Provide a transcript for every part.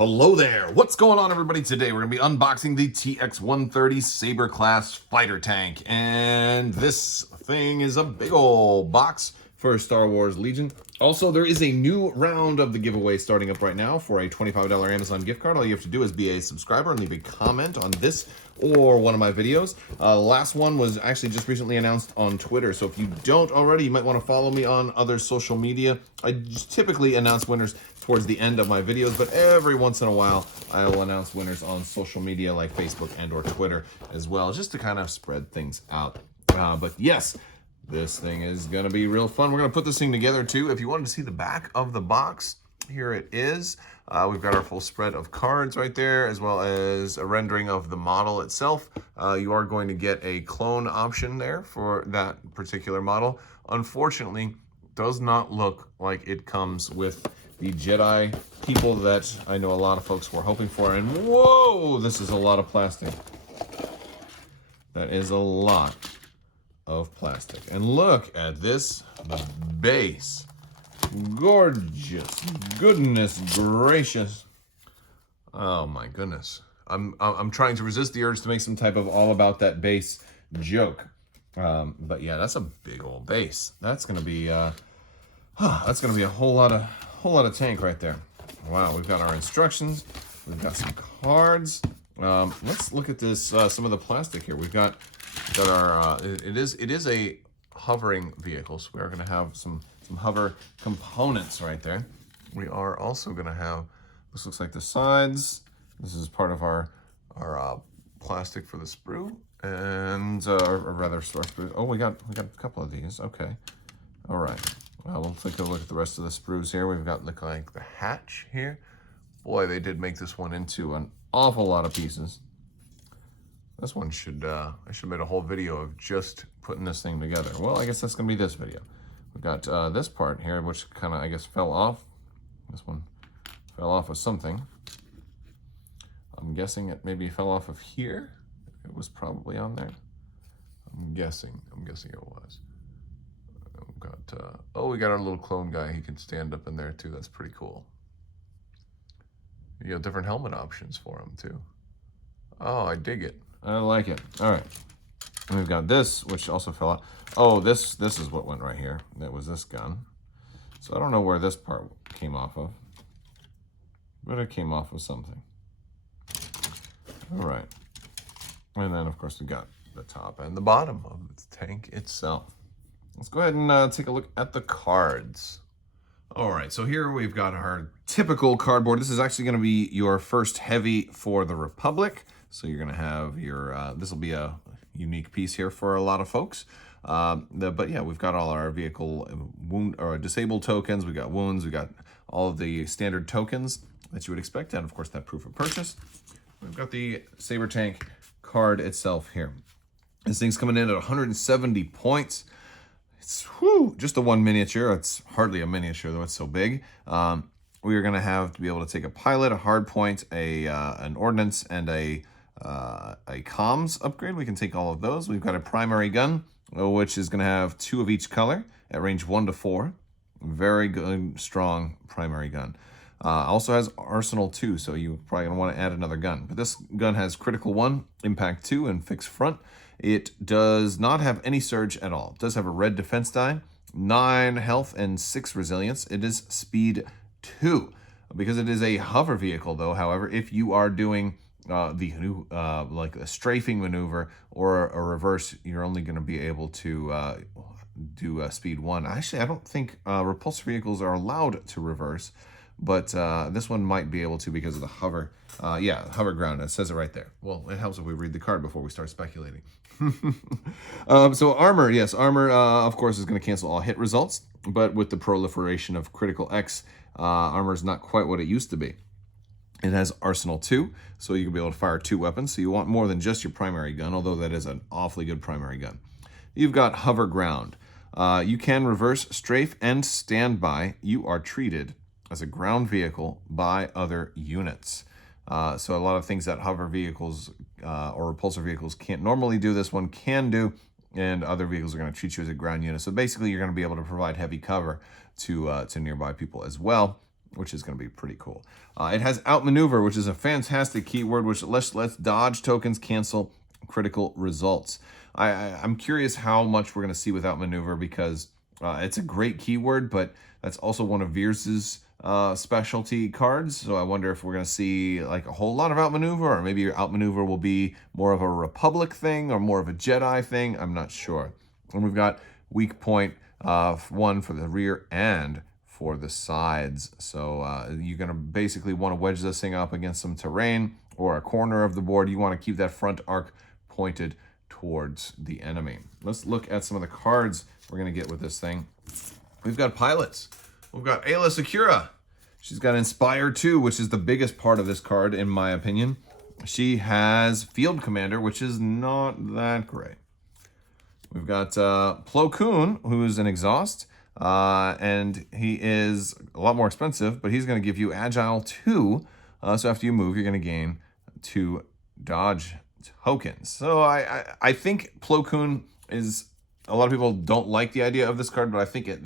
Hello there. What's going on, everybody? Today we're going to be unboxing the TX-130 Saber class fighter tank. And this thing is a big old box for Star Wars Legion. Also, there is a new round of the giveaway starting up right now for a $25 Amazon gift card. All you have to do is be a subscriber and leave a comment on this or one of my videos. The last one was actually just recently announced on Twitter. So if you don't already, you might want to follow me on other social media. I typically announce winners towards the end of my videos, but every once in a while I will announce winners on social media like Facebook and or Twitter as well, just to kind of spread things out. But yes, this thing is going to be real fun. We're going to put this thing together too. If you wanted to see the back of the box, here it is. We've got our full spread of cards right there, as well as a rendering of the model itself. You are going to get a clone option there for that particular model. Unfortunately, does not look like it comes with the Jedi people that I know a lot of folks were hoping for. And whoa, this is a lot of plastic. That is a lot of plastic. And look at this base. Gorgeous. Goodness gracious. Oh my goodness. I'm trying to resist the urge to make some type of all about that base joke. But yeah, that's a big old base. That's gonna be a whole lot of tank right there. Wow, we've got our instructions. We've got some cards. Let's look at this. Some of the plastic here. We've got our. It is a hovering vehicle, so we are going to have some hover components right there. We are also going to have. This looks like the sides. This is part of our plastic for the sprue, and or rather store sprue. Oh, we got a couple of these. Okay, all right. Well, we'll take a look at the rest of the sprues here. We've got like the hatch here. Boy, they did make this one into an awful lot of pieces. This one should, I should have made a whole video of just putting this thing together. Well, I guess that's gonna be this video. We've got this part here, which kind of, I guess, fell off. This one fell off of something. I'm guessing it maybe fell off of here. It was probably on there. I'm guessing it was. We got our little clone guy. He can stand up in there too. That's pretty cool. You have different helmet options for him too. Oh, I dig it. I like it. All right. And we've got this, which also fell out. Oh, this is what went right here. That was this gun. So I don't know where this part came off of, but it came off of something. All right. And then, of course, we got the top and the bottom of the tank itself. Let's go ahead and take a look at the cards. All right, so here we've got our typical cardboard. This is actually going to be your first heavy for the Republic. So you're going to have your, this will be a unique piece here for a lot of folks. But yeah, we've got all our vehicle wound or disabled tokens. We've got wounds. We've got all of the standard tokens that you would expect. And of course, that proof of purchase. We've got the Saber tank card itself here. This thing's coming in at 170 points. It's just a one miniature. It's hardly a miniature, though it's so big. We are going to have to be able to take a pilot, a hard point, an ordnance, and a comms upgrade. We can take all of those. We've got a primary gun, which is going to have 2 of each color at range 1 to 4. Very good, strong primary gun. Also has arsenal 2, so you're probably going to want to add another gun. But this gun has critical 1, impact 2, and fixed front. It does not have any surge at all. It does have a red defense die, 9 health, and 6 resilience. It is speed 2. Because it is a hover vehicle, though, however, if you are doing like a strafing maneuver or a reverse, you're only going to be able to do speed 1. Actually, I don't think repulsor vehicles are allowed to reverse, but this one might be able to because of the hover. Yeah, hover ground. It says it right there. Well, it helps if we read the card before we start speculating. So armor, yes, armor, of course, is going to cancel all hit results, but with the proliferation of critical X, armor is not quite what it used to be. It has arsenal 2, so you can be able to fire 2 weapons, so you want more than just your primary gun, although that is an awfully good primary gun. You've got hover ground. You can reverse, strafe, and standby. You are treated as a ground vehicle by other units. So a lot of things that hover vehicles or repulsor vehicles can't normally do, this one can do, and other vehicles are going to treat you as a ground unit. So basically, you're going to be able to provide heavy cover to nearby people as well. which is going to be pretty cool. It has outmaneuver, which is a fantastic keyword, which lets dodge tokens cancel critical results. I'm curious how much we're going to see with outmaneuver, because it's a great keyword, but that's also one of Veers's specialty cards. So I wonder if we're going to see like a whole lot of outmaneuver, or maybe your outmaneuver will be more of a Republic thing or more of a Jedi thing. I'm not sure. And we've got weak point 1 for the rear and for the sides. So you're going to basically want to wedge this thing up against some terrain or a corner of the board. You want to keep that front arc pointed towards the enemy. Let's look at some of the cards we're going to get with this thing. We've got pilots. We've got Ayla Secura. She's got Inspire 2, which is the biggest part of this card, in my opinion. She has Field Commander, which is not that great. We've got Plo Koon, who is an exhaust, and he is a lot more expensive, but he's going to give you Agile 2. So after you move, you're going to gain 2 dodge tokens. So I think Plo Koon is... A lot of people don't like the idea of this card, but I think it's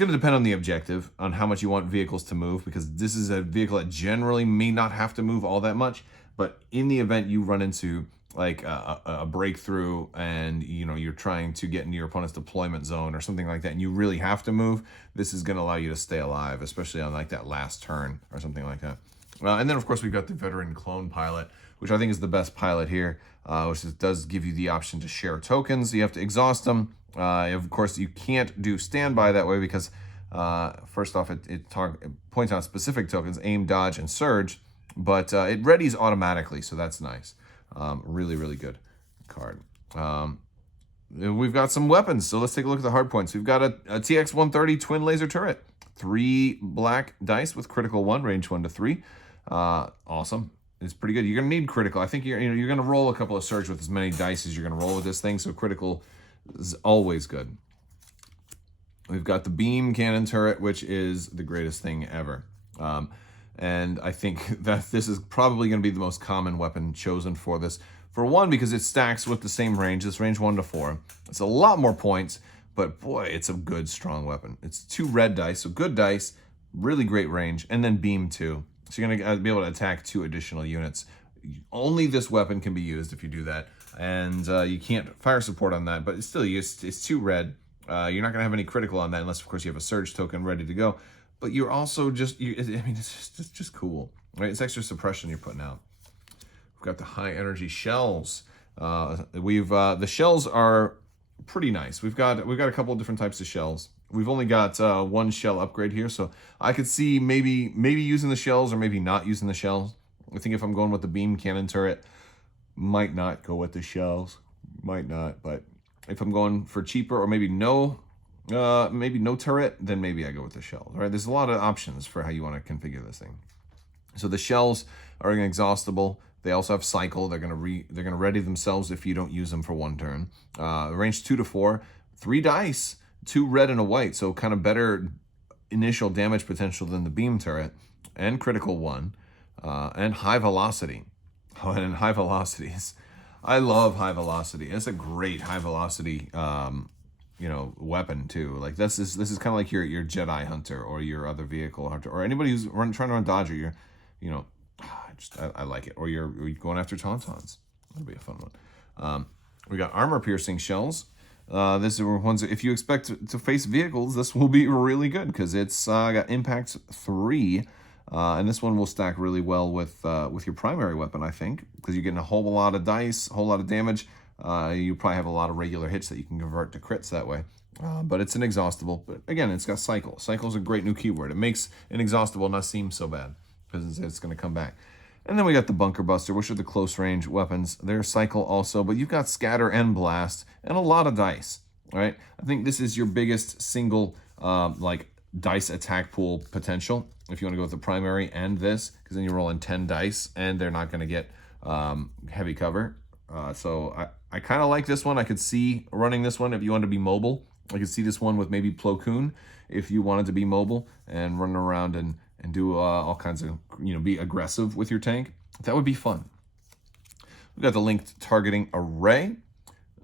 going to depend on the objective, on how much you want vehicles to move, because this is a vehicle that generally may not have to move all that much. But in the event you run into like a breakthrough and you're trying to get into your opponent's deployment zone or something like that, and you really have to move, this is going to allow you to stay alive, especially on like that last turn or something like that. And then of course we've got the veteran clone pilot, which I think is the best pilot here, which does give you the option to share tokens. You have to exhaust them. Of course, you can't do standby that way because, first off, it points out specific tokens, aim, dodge, and surge, but it readies automatically, so that's nice. Really, really good card. We've got some weapons, so let's take a look at the hard points. We've got a TX-130 twin laser turret, 3 black dice with critical 1, range 1 to 3. Awesome. It's pretty good. You're going to need critical. I think you're going to roll a couple of surge with as many dice as you're going to roll with this thing, so critical is always good. We've got the beam cannon turret, which is the greatest thing ever. And I think that this is probably going to be the most common weapon chosen for this. For one, because it stacks with the same range. It's range 1 to 4. It's a lot more points, but boy, it's a good, strong weapon. It's 2 red dice, so good dice, really great range, and then beam 2. So you're going to be able to attack 2 additional units. Only this weapon can be used if you do that. And you can't fire support on that, but it's still, it's 2 red. You're not going to have any critical on that unless, of course, you have a surge token ready to go. But you're also just, it's just cool, right? It's extra suppression you're putting out. We've got the high energy shells. The shells are pretty nice. We've got a couple of different types of shells. We've only got 1 shell upgrade here, so I could see maybe using the shells or maybe not using the shells. I think if I'm going with the beam cannon turret, might not go with the shells. Might not, but if I'm going for cheaper or maybe no turret, then maybe I go with the shells. Right? There's a lot of options for how you want to configure this thing. So the shells are inexhaustible. They also have cycle. They're gonna ready themselves if you don't use them for 1 turn. Range 2 to 4, 3 dice, 2 red and a white, so kind of better initial damage potential than the beam turret, and critical 1, and high velocity. Oh, and high velocities. I love high velocity. It's a great high velocity weapon too. Like this is kind of like your Jedi hunter or your other vehicle hunter or anybody who's trying to run Dodger. I like it. Or you're going after Tauntauns. That'll be a fun one. We got armor piercing shells. This is ones if you expect to face vehicles, this will be really good because it's got impact 3. And this one will stack really well with your primary weapon, I think, because you're getting a whole lot of dice, a whole lot of damage. You probably have a lot of regular hits that you can convert to crits that way. But it's inexhaustible. But again, it's got cycle. Cycle is a great new keyword. It makes inexhaustible not seem so bad because it's going to come back. And then we got the Bunker Buster, which are the close range weapons. They're cycle also, but you've got scatter and blast and a lot of dice. Right? I think this is your biggest single dice attack pool potential if you want to go with the primary and this, because then you're rolling 10 dice and they're not going to get heavy cover. So I kind of like this one. I could see running this one if you want to be mobile. I could see this one with maybe Plo Koon if you wanted to be mobile and run around and do all kinds of, be aggressive with your tank. That would be fun. We've got the linked targeting array.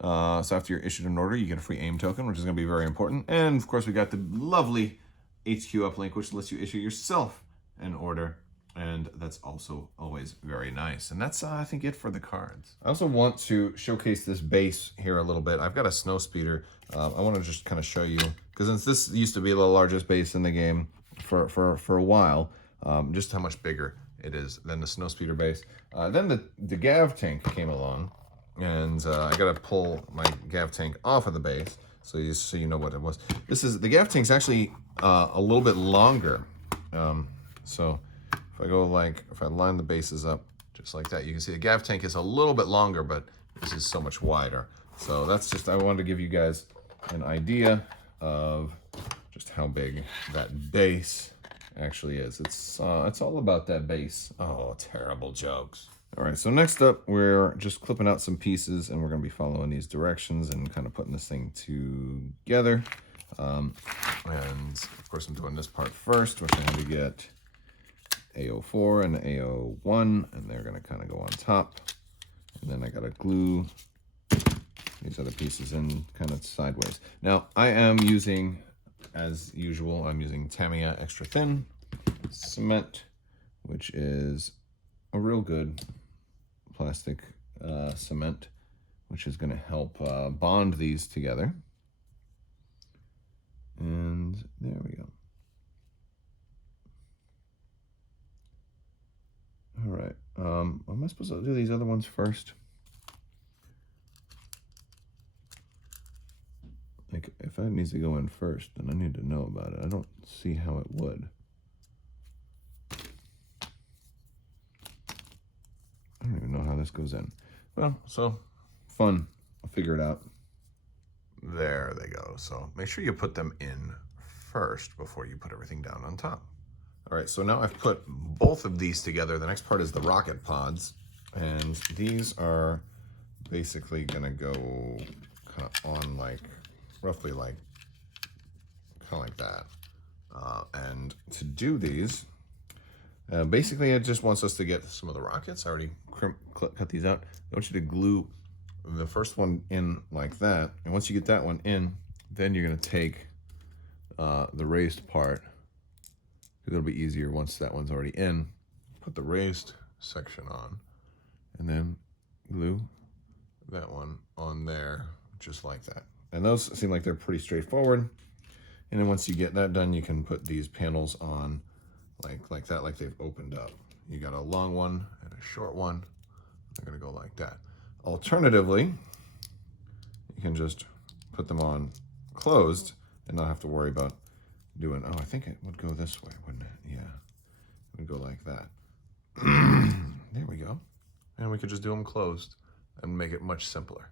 So after you're issued an order, you get a free aim token, which is going to be very important. And of course, we got the lovely HQ uplink, which lets you issue yourself an order. And that's also always very nice. And that's, I think, it for the cards. I also want to showcase this base here a little bit. I've got a snow speeder. I want to just kind of show you, because since this used to be the largest base in the game for a while, just how much bigger it is than the snow speeder base. Then the Gav tank came along, and I got to pull my Gav tank off of the base, so you know what it was. The Gav tank's actually a little bit longer. So if I line the bases up just like that, you can see the Gav tank is a little bit longer, but this is so much wider. So that's just, I wanted to give you guys an idea of just how big that base actually is. It's all about that base. Oh, terrible jokes. All right, so next up, we're just clipping out some pieces, and we're gonna be following these directions and kind of putting this thing together. And of course, I'm doing this part first, which I'm gonna get AO4 and AO1, and they're going to kind of go on top. And then I got to glue these other pieces in kind of sideways. Now, I am using, as usual, I'm using Tamiya Extra Thin Cement, which is a real good plastic cement, which is going to help bond these together. And there we go. All right, am I supposed to do these other ones first? Like, if that needs to go in first, then I need to know about it. I don't see how it would. I don't even know how this goes in. Well, so, fun. I'll figure it out. There they go. So, make sure you put them in first before you put everything down on top. All right, so now I've put both of these together. The next part is the rocket pods, and these are basically gonna go kind of on like, roughly like, kind of like that. And to do these, basically it just wants us to get some of the rockets. I already cut these out. I want you to glue the first one in like that, and once you get that one in, then you're gonna take the raised part. It'll be easier once that one's already in. Put the raised section on, and then glue that one on there, just like that. And those seem like they're pretty straightforward. And then once you get that done, you can put these panels on like that, like they've opened up. You got a long one and a short one. They're gonna go like that. Alternatively, you can just put them on closed and not have to worry about doing, oh, I think it would go this way, wouldn't it? Yeah, it would go like that. There we go. And we could just do them closed and make it much simpler.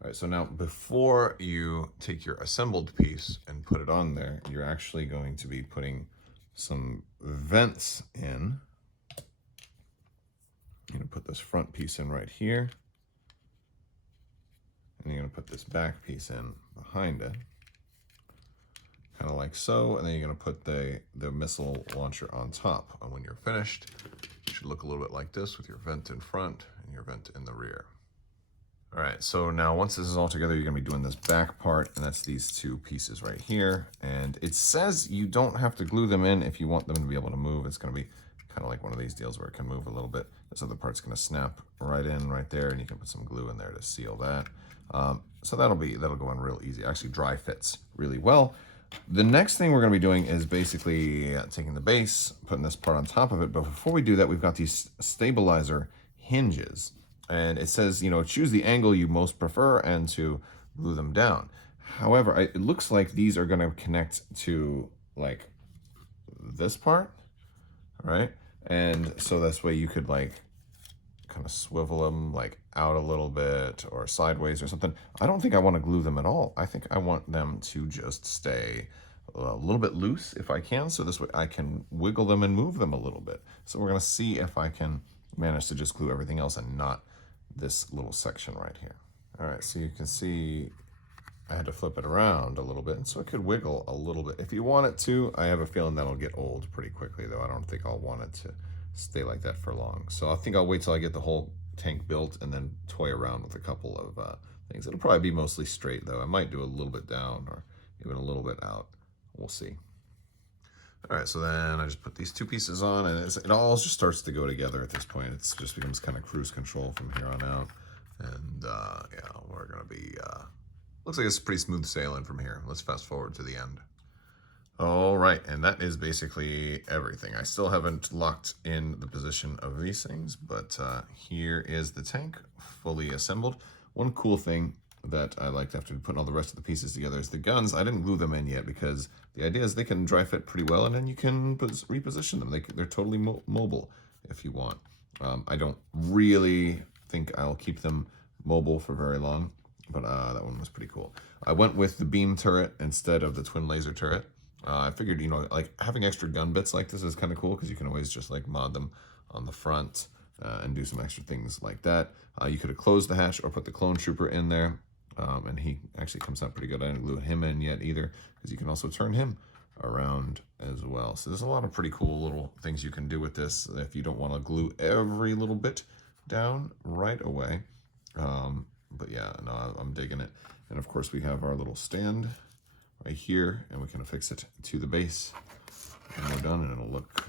All right, so now before you take your assembled piece and put it on there, you're actually going to be putting some vents in. You're gonna put this front piece in right here. And you're gonna put this back piece in behind it. Kind of like so, and then you're going to put the missile launcher on top. And when you're finished, it should look a little bit like this with your vent in front and your vent in the rear. All right, so now once this is all together, you're going to be doing this back part, and that's these two pieces right here. And it says you don't have to glue them in if you want them to be able to move. It's going to be kind of like one of these deals where it can move a little bit. This other part's going to snap right in right there, and you can put some glue in there to seal that. So that'll go in real easy. Actually, dry fits really well. The next thing we're going to be doing is basically taking the base, putting this part on top of it. But before we do that, we've got these stabilizer hinges. And it says, you know, choose the angle you most prefer and to glue them down. However, it looks like these are going to connect to like this part, right? And so this way you could like kind of swivel them like out a little bit or sideways or something. I don't think I want to glue them at all. I think I want them to just stay a little bit loose if I can, so this way I can wiggle them and move them a little bit. So we're going to see if I can manage to just glue everything else and not this little section right here. All right, so you can see I had to flip it around a little bit, and so it could wiggle a little bit. If you want it to, I have a feeling that'll get old pretty quickly, though. I don't think I'll want it to stay like that for long. So I think I'll wait till I get the whole tank built and then toy around with a couple of things. It'll probably be mostly straight, though. I might do a little bit down or even a little bit out. We'll see. All right, so then I just put these two pieces on, and it all just starts to go together at this point. It just becomes kind of cruise control from here on out. And yeah, we're gonna be, looks like it's pretty smooth sailing from here. Let's fast forward to the end. All right, and that is basically everything. I still haven't locked in the position of these things, but here is the tank fully assembled. One cool thing that I liked after putting all the rest of the pieces together is the guns. I didn't glue them in yet because the idea is they can dry fit pretty well, and then you can reposition them. They're totally mobile if you want. I don't really think I'll keep them mobile for very long, but that one was pretty cool. I went with the beam turret instead of the twin laser turret. I figured, you know, like having extra gun bits like this is kind of cool because you can always just like mod them on the front and do some extra things like that. You could have closed the hatch or put the clone trooper in there. And he actually comes out pretty good. I didn't glue him in yet either, because you can also turn him around as well. So there's a lot of pretty cool little things you can do with this if you don't want to glue every little bit down right away. But yeah, no, I'm digging it. And of course we have our little stand right here, and we can affix it to the base. And we're done, and it'll look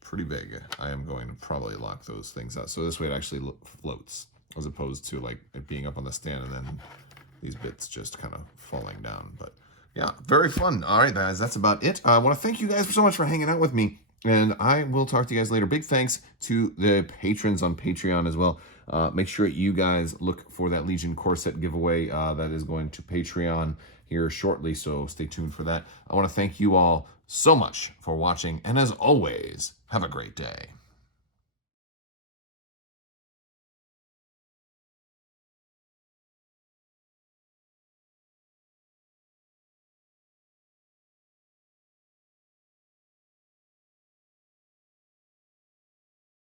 pretty big. I am going to probably lock those things out. So this way it actually floats, as opposed to like it being up on the stand and then these bits just kind of falling down. But yeah, very fun. All right, guys, that's about it. I want to thank you guys so much for hanging out with me, and I will talk to you guys later. Big thanks to the patrons on Patreon as well. Make sure you guys look for that Legion core set giveaway that is going to Patreon here shortly, so stay tuned for that. I want to thank you all so much for watching, and as always, have a great day.